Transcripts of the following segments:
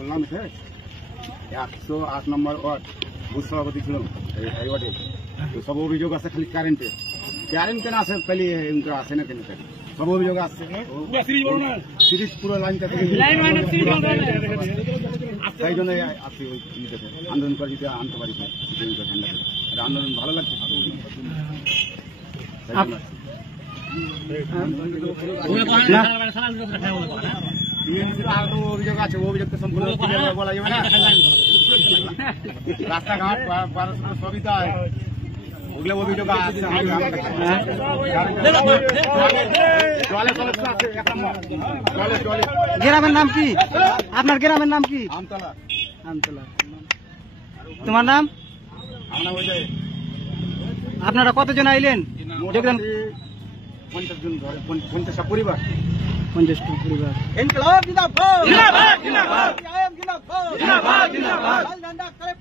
করলাম এসে 108 নম্বর word booth সভাপতি ছিলাম এই ওয়ার্ডে। তো সব অভিযোগ আছে খালি কারেন্টের। কারেন্ট কেন আসে খালি আসে না কেন সব অভিযোগ আসছে সিরিজ পুরো লাইনটা থেকে তাই জন্য আসছি ওই আন্দোলন করে যদি আনতে পারি ঠান্ডা আন্দোলন ভালো লাগছে। অভিযোগ আছে অভিযোগ তো সম্পূর্ণ বলা যাবে না। রাস্তাঘাট সবই তো ওগুলো অভিযোগ আছে। গ্রামের নাম কি? আপনার গ্রামের নাম কি? আমতলা। আমতলা। তোমার নাম? আপনারা কতজন আইলেন? 50 জন, 50টা পরিবার। 50টা পরিবার। ইনকলাব জিন্দাবাদ, জিন্দাবাদ জিন্দাবাদ, জিন্দাবাদ জিন্দাবাদ, জিন্দাবাদ লাল ঝান্ডা করে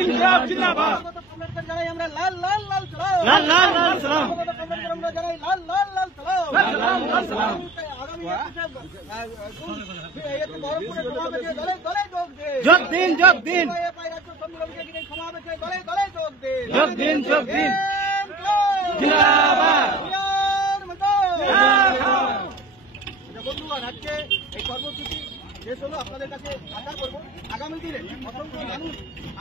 ইনকলাব জিন্দাবাদ। জানাই আমরা লাল লাল লাল সালাম, লাল লাল লাল সালাম। আমরা জানাই লাল লাল লাল সালাম, লাল লাল লাল সালাম। আগামী বহরমপুরে সমাবেশে দলে দলে যোগ দিন, যোগ দিন। রাজ্য সম্মেলনকে ঘিরে সমাবেশে দলে দলে যোগ দিন, যোগ দিন, যোগ দিন। জিন্দাবাদ। বন্ধুগণ, আজকে এই কর্মসূচি শেষ হলো। আপনাদের কাছে আশা করবো আগামী দিনে অসংখ্য মানুষ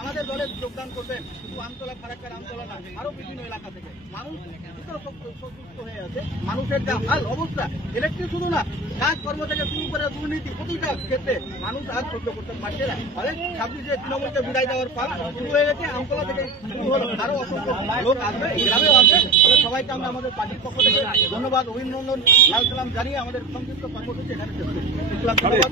আমাদের দলে যোগদান করবেন। শুধু আমতলা, ফারাক্কার আমতলা না, আরো বিভিন্ন এলাকা থেকে মানুষ সন্তুষ্ট হয়ে আছে। মানুষের যা হাল অবস্থা, ইলেকট্রিক শুধু না, কাজকর্ম থেকে শুরু করে দুর্নীতি প্রতিটা ক্ষেত্রে মানুষ আর সহ্য করতে পারছে না। ফলে 26-এ তৃণমূলকে বিদায় দেওয়ার পাল শুরু হয়ে গেছে। আমতলা থেকে শুরু হলো, আরো অসংখ্য লোক আসবে, গ্রামেও আসবে। ফলে সবাইকে আমরা আমাদের পার্টির পক্ষ থেকে ধন্যবাদ, অভিনন্দন, লাল সালাম জানিয়ে আমাদের সংক্ষিপ্ত কর্মসূচি এখানে শেষ করছি। ধন্যবাদ।